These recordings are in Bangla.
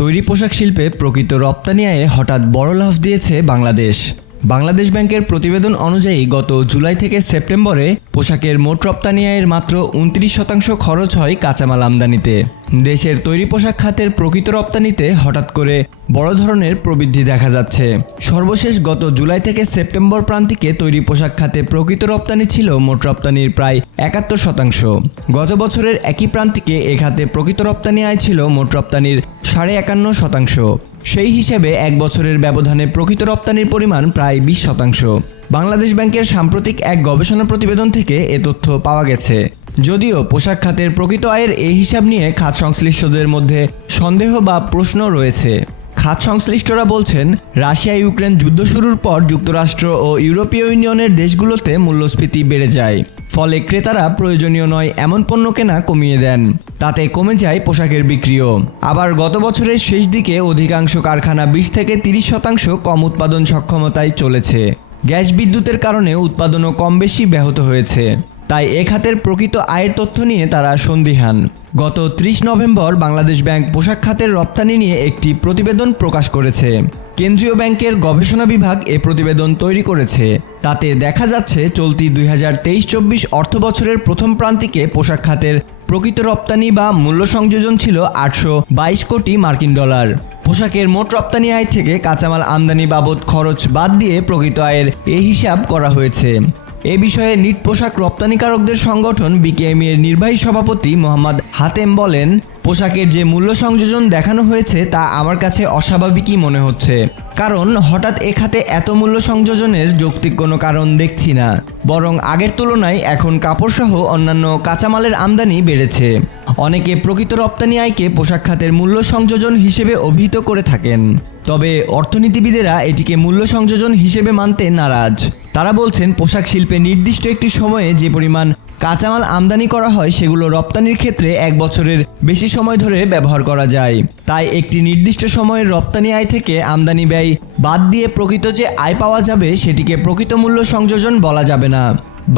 তৈরি পোশাক শিল্পে প্রকৃত রপ্তানি আয়ে হঠাৎ বড় লাফ দিয়েছে বাংলাদেশ। বাংলাদেশ ব্যাংকের প্রতিবেদন অনুযায়ী গত জুলাই থেকে সেপ্টেম্বরে পোশাকের মোট রপ্তানি আয়ের মাত্র 29% খরচ হয় কাঁচামাল আমদানিতে। দেশের তৈরি পোশাক খাতের প্রকৃত রপ্তানিতে হঠাৎ করে বড় ধরনের প্রবৃদ্ধি দেখা যাচ্ছে। সর্বশেষ গত জুলাই থেকে সেপ্টেম্বর প্রান্তিকে তৈরি পোশাক খাতে প্রকৃত রপ্তানি ছিল মোট রপ্তানির প্রায় 71%। গত বছরের একই প্রান্তিকে এ খাতে প্রকৃত রপ্তানি আয় ছিল মোট রপ্তানির 51.5%। সেই হিসেবে এক বছরের ব্যবধানে প্রকৃত রপ্তানির পরিমাণ প্রায় 20%। বাংলাদেশ ব্যাংকের সাম্প্রতিক এক গবেষণা প্রতিবেদন থেকে এ তথ্য পাওয়া গেছে। যদিও পোশাক খাতের প্রকৃত আয়ের এই হিসাব নিয়ে খাত সংশ্লিষ্টদের মধ্যে সন্দেহ বা প্রশ্ন রয়েছে। খাত সংশ্লিষ্টরা বলছেন, রাশিয়া ইউক্রেন যুদ্ধ শুরুর পর যুক্তরাষ্ট্র ও ইউরোপীয় ইউনিয়নের দেশগুলোতে মূল্যস্ফীতি বেড়ে যায়। ফলে ক্রেতারা প্রয়োজনীয় নয় এমন পণ্য কেনা কমিয়ে দেন। তাতে কমে যায় পোশাকের বিক্রিও। আবার গত বছরের শেষ দিকে অধিকাংশ কারখানা 20 থেকে 30% কম উৎপাদন সক্ষমতায় চলেছে। গ্যাস বিদ্যুতের কারণে উৎপাদনও কম বেশি ব্যাহত হয়েছে। তাই এ খাতের প্রকৃত আয়ের তথ্য নিয়ে তারা সন্দিহান। গত 30 নভেম্বর বাংলাদেশ ব্যাংক পোশাক খাতের রপ্তানি নিয়ে একটি প্রতিবেদন প্রকাশ করেছে। কেন্দ্রীয় ব্যাংকের গবেষণা বিভাগ এ প্রতিবেদন তৈরি করেছে। তাতে দেখা যাচ্ছে চলতি 2023-24 অর্থবছরের প্রথম প্রান্তিকে পোশাক খাতের প্রকৃত রপ্তানি বা মূল্য সংযোজন ছিল 822 কোটি মার্কিন ডলার। পোশাকের মোট রপ্তানি আয় থেকে কাঁচামাল আমদানি বাবদ খরচ বাদ দিয়ে প্রকৃত আয়ের এই হিসাব করা হয়েছে। এ বিষয়ে নিট পোশাক রপ্তানিকারকদের সংগঠন বিকেএমই এর নির্বাহী সভাপতি মোহাম্মদ হাতেম বলেন, পোশাকের যে মূল্য সংযোজন দেখানো হয়েছে তা আমার কাছে অস্বাভাবিকই মনে হচ্ছে। কারণ হঠাৎ এ খাতে এত মূল্য সংযোজনের যৌক্তিক কোনো কারণ দেখছি না। বরং আগের তুলনায় এখন কাপড়সহ অন্যান্য কাঁচামালের আমদানি বেড়েছে। অনেকে প্রকৃত রপ্তানি আয়কে পোশাক খাতের মূল্য সংযোজন হিসেবে অভিহিত করে থাকেন। তবে অর্থনীতিবিদেরা এটিকে মূল্য সংযোজন হিসেবে মানতে নারাজ। তারা বলছেন, পোশাক শিল্পে নির্দিষ্ট একটি সময়ে যে পরিমাণ কাঁচামাল আমদানি করা হয় সেগুলো রপ্তানির ক্ষেত্রে এক বছরের বেশি সময় ধরে ব্যবহার করা যায়। তাই একটি নির্দিষ্ট সময়ের রপ্তানি আয় থেকে আমদানি ব্যয় বাদ দিয়ে প্রকৃত যে আয় পাওয়া যাবে সেটিকে প্রকৃত মূল্য সংযোজন বলা যাবে না।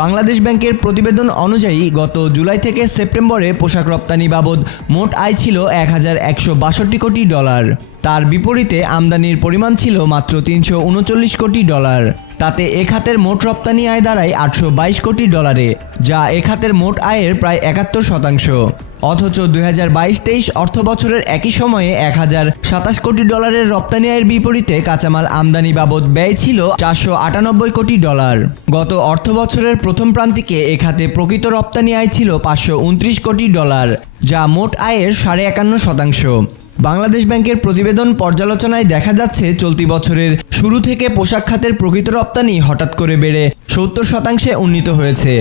বাংলাদেশ ব্যাংকের প্রতিবেদন অনুযায়ী গত জুলাই থেকে সেপ্টেম্বরে পোশাক রপ্তানি বাবদ মোট আয় ছিল 1162 কোটি ডলার। তার বিপরীতে আমদানির পরিমাণ ছিল মাত্র 339 কোটি ডলার। তাতে এ খাতের মোট রপ্তানি আয় দাঁড়ায় 822 কোটি ডলারে, যা এ খাতের মোট আয়ের প্রায় 71%। অথচ 2022-23 অর্থ বছরের একই সময়ে 1027 কোটি ডলারের রপ্তানি আয়ের বিপরীতে কাঁচামাল আমদানি বাবদ ব্যয় ছিল 498 কোটি ডলার। গত অর্থ বছরের প্রথম প্রান্তিকে এ খাতে প্রকৃত রপ্তানি আয় ছিল 529 কোটি ডলার, যা মোট আয়ের 51.5%। বাংলাদেশ ব্যাংকের প্রতিবেদন পর্যালোচনায় দেখা যাচ্ছে, চলতি বছরের শুরু থেকে পোশাক খাতের প্রকৃত রপ্তানি হঠাৎ করে বেড়ে 70% উন্নীত হয়েছে।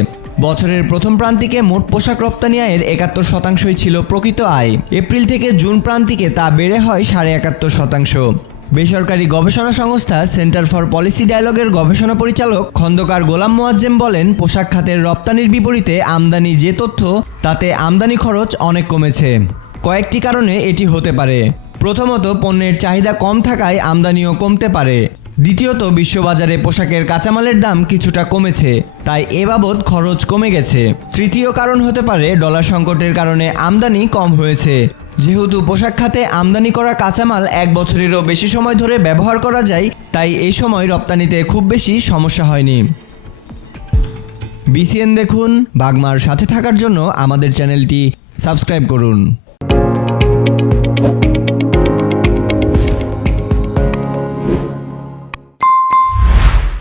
বছরের প্রথম প্রান্তিকে মোট পোশাক রপ্তানি আয়ের 71%ই ছিল প্রকৃত আয়। এপ্রিল থেকে জুন প্রান্তিকে তা বেড়ে হয় 71.5%। বেসরকারি গবেষণা সংস্থা সেন্টার ফর পলিসি ডায়ালগের গবেষণা পরিচালক খন্দকার গোলাম মোয়াজ্জেম বলেন, পোশাক খাতের রপ্তানির বিপরীতে আমদানি যে তথ্য, তাতে আমদানি খরচ অনেক কমেছে। কয়েকটি কারণে এটি হতে পারে। প্রথমত, পণ্যের চাহিদা কম থাকায় আমদানিও কমতে পারে। দ্বিতীয়ত, বিশ্ববাজারে পোশাকের কাঁচামালের দাম কিছুটা কমেছে, তাই এ বাবদ খরচ কমে গেছে। তৃতীয় কারণ হতে পারে ডলার সংকটের কারণে আমদানি কম হয়েছে। যেহেতু পোশাক খাতে আমদানি করা কাঁচামাল এক বছরেরও বেশি সময় ধরে ব্যবহার করা যায়, তাই এই সময় রপ্তানিতে খুব বেশি সমস্যা হয়নি। বিসিএন দেখুন। বাগমার সাথে থাকার জন্য আমাদের চ্যানেলটি সাবস্ক্রাইব করুন।